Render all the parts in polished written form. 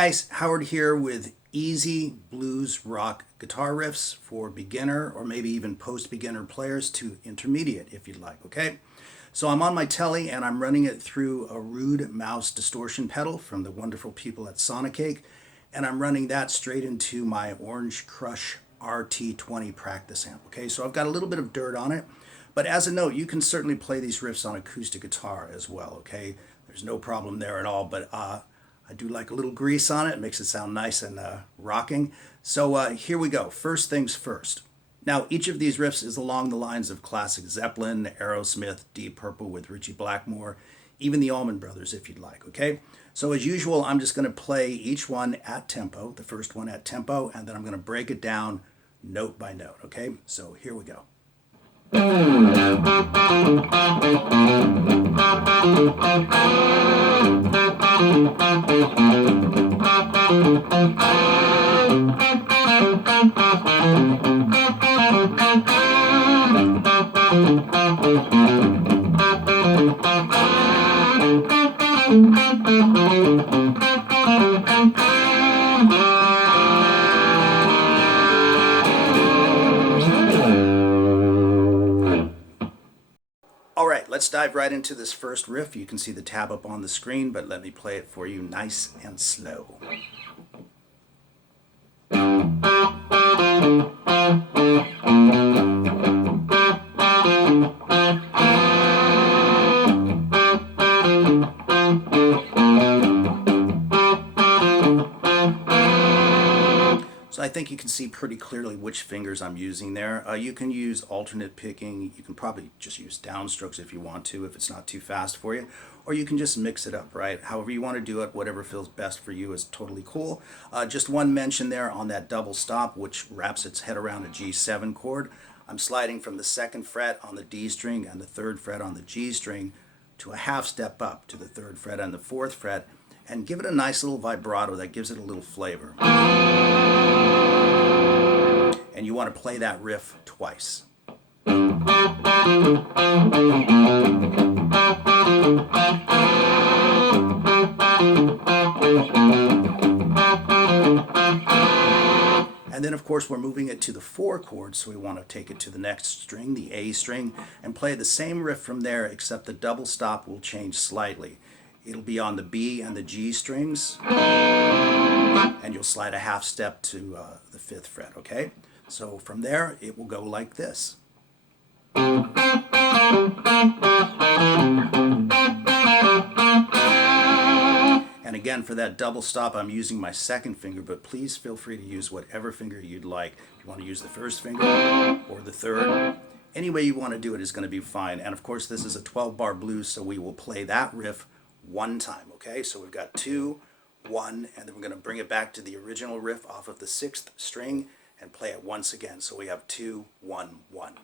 guys, Howard here with easy blues rock guitar riffs for beginner or maybe even post-beginner players to intermediate if you'd like, okay? So I'm on my telly and I'm running it through a Rude mouse distortion pedal from the wonderful people at Sonicake, and I'm running that straight into my Orange Crush RT20 practice amp, okay? So I've got a little bit of dirt on it, but as a note, you can certainly play these riffs on acoustic guitar as well, okay? There's no problem there at all, but I do like a little grease on it. It makes it sound nice and rocking. So here we go. First things first. Now, each of these riffs is along the lines of classic Zeppelin, Aerosmith, Deep Purple with Ritchie Blackmore, even the Allman Brothers if you'd like, okay? So as usual, I'm just going to play each one at tempo, the first one at tempo, and then I'm going to break it down note by note, okay? So here we go. All right, let's dive right into this first riff. You can see the tab up on the screen, but let me play it for you nice and slow. So I think you can see pretty clearly which fingers I'm using there. You can use alternate picking. You can probably just use downstrokes if you want to, if it's not too fast for you. Or you can just mix it up, right? However you want to do it, whatever feels best for you is totally cool. Just one mention there on that double stop, which wraps its head around a G7 chord. I'm sliding from the 2nd fret on the D string and the 3rd fret on the G string to a half step up to the 3rd fret and the 4th fret, and give it a nice little vibrato that gives it a little flavor. And you want to play that riff twice. And then of course we're moving it to the 4 chords, so we want to take it to the next string, the A string, and play the same riff from there, except the double stop will change slightly. It'll be on the B and the G strings, and you'll slide a half step to the 5th fret, okay? So from there, it will go like this. And again, for that double stop, I'm using my 2nd finger, but please feel free to use whatever finger you'd like. If you want to use the 1st finger or the 3rd, any way you want to do it is going to be fine. And of course, this is a 12-bar blues, so we will play that riff one time, okay? So we've got 2, 1, and then we're going to bring it back to the original riff off of the 6th string and play it once again. So we have 2, 1, 1.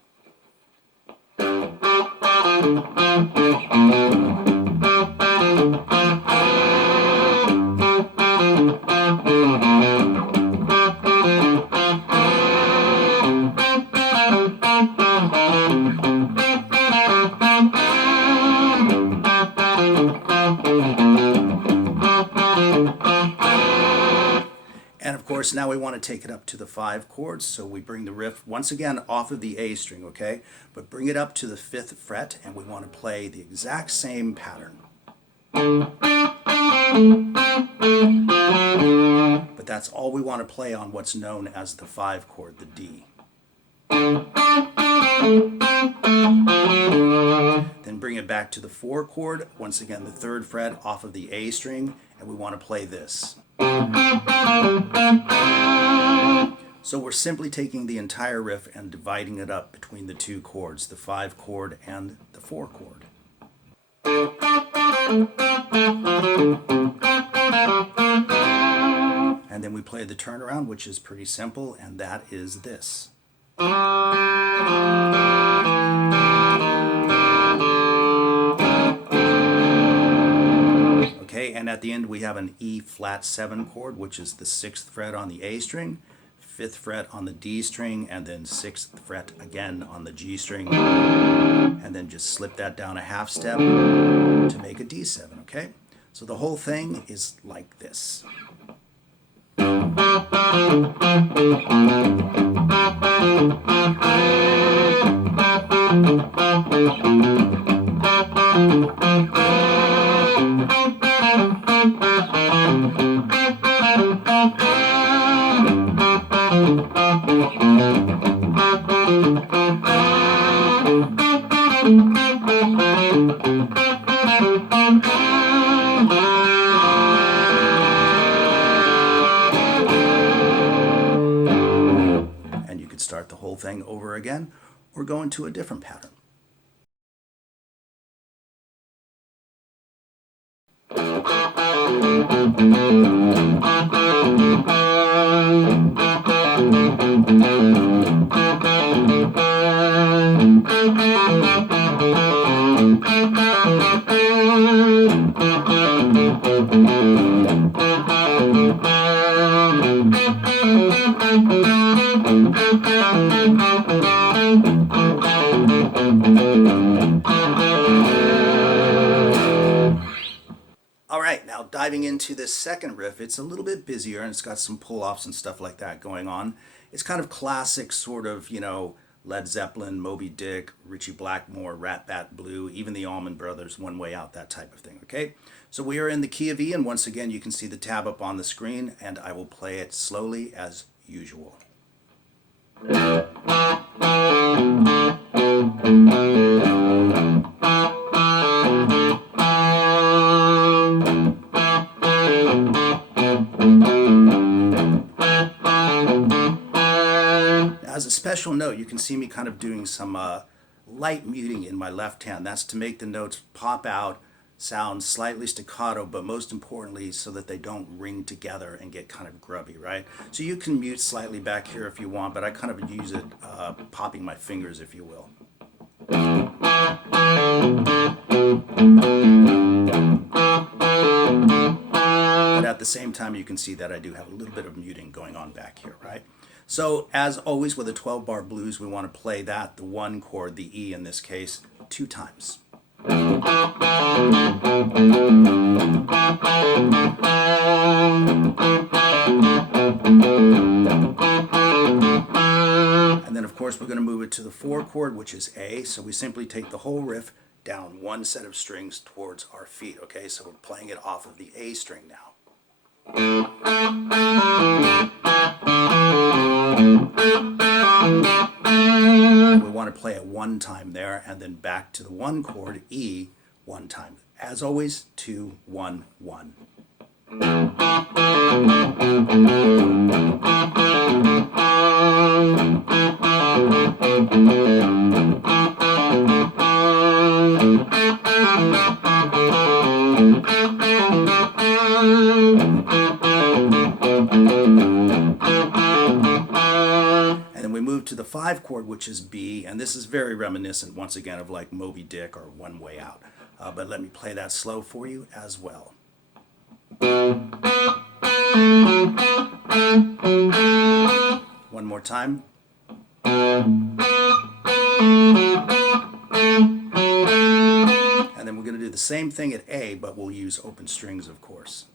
And of course, now we want to take it up to the 5 chords, so we bring the riff once again off of the A string, okay? But bring it up to the 5th fret, and we want to play the exact same pattern. But that's all we want to play on what's known as the 5 chord, the D. Then bring it back to the 4 chord, once again the 3rd fret off of the A string, and we want to play this. So we're simply taking the entire riff and dividing it up between the 2 chords, the 5 chord and the 4 chord. And then we play the turnaround, which is pretty simple, and that is this. Okay, and at the end we have an E flat 7 chord, which is the 6th fret on the A string, 5th fret on the D string, and then 6th fret again on the G string, and then just slip that down a half step to make a D7, okay? So the whole thing is like this. And you could start the whole thing over again or go into a different pattern. All right, now diving into this second riff, it's a little bit busier and it's got some pull-offs and stuff like that going on. It's kind of classic sort of, Led Zeppelin, Moby Dick, Ritchie Blackmore, Rat Bat Blue, even the Allman Brothers, One Way Out, that type of thing, okay? So we are in the key of E, and once again you can see the tab up on the screen, and I will play it slowly as usual. As a special note, you can see me kind of doing some light muting in my left hand. That's to make the notes pop out, sound slightly staccato, but most importantly so that they don't ring together and get kind of grubby, right? So you can mute slightly back here if you want, but I kind of use it popping my fingers, if you will. But at the same time, you can see that I do have a little bit of muting going on back here, right? So as always with a 12-bar blues, we want to play that, the one chord, the E in this case, 2 times. And then of course we're going to move it to the 4 chord, which is A, so we simply take the whole riff down 1 set of strings towards our feet, okay? So we're playing it off of the A string now. We want to play it 1 time there and then back to the 1 chord, E, 1 time. As always, 2, 1, 1. To the 5 chord, which is B, and this is very reminiscent once again of like Moby Dick or One Way Out, but let me play that slow for you as well. One more time. And then we're going to do the same thing at A, but we'll use open strings, of course.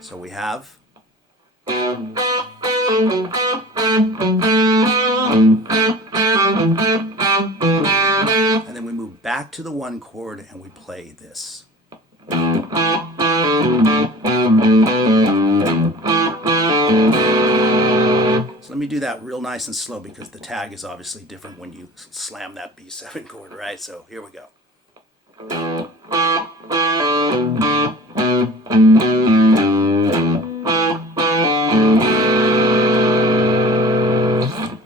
So we have. And then we move back to the 1 chord and we play this. So let me do that real nice and slow because the tag is obviously different when you slam that B7 chord, right? So here we go.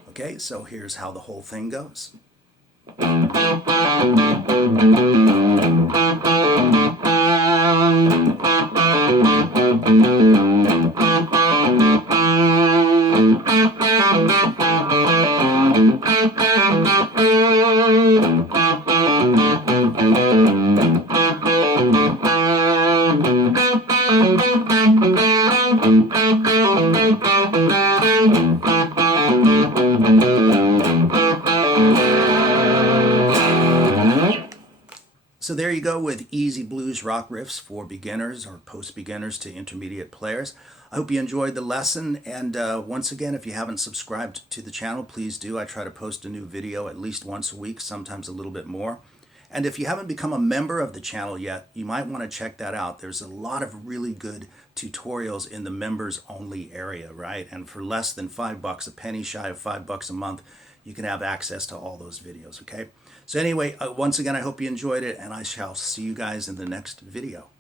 Okay, so here's how the whole thing goes. So there you go with easy blues rock riffs for beginners or post-beginners to intermediate players. I hope you enjoyed the lesson, and once again, if you haven't subscribed to the channel, please do. I try to post a new video at least once a week, sometimes a little bit more. And if you haven't become a member of the channel yet, you might want to check that out. There's a lot of really good tutorials in the members only area, right? And for less than $5, a penny shy of $5 a month, you can have access to all those videos, okay? So anyway, once again, I hope you enjoyed it, and I shall see you guys in the next video.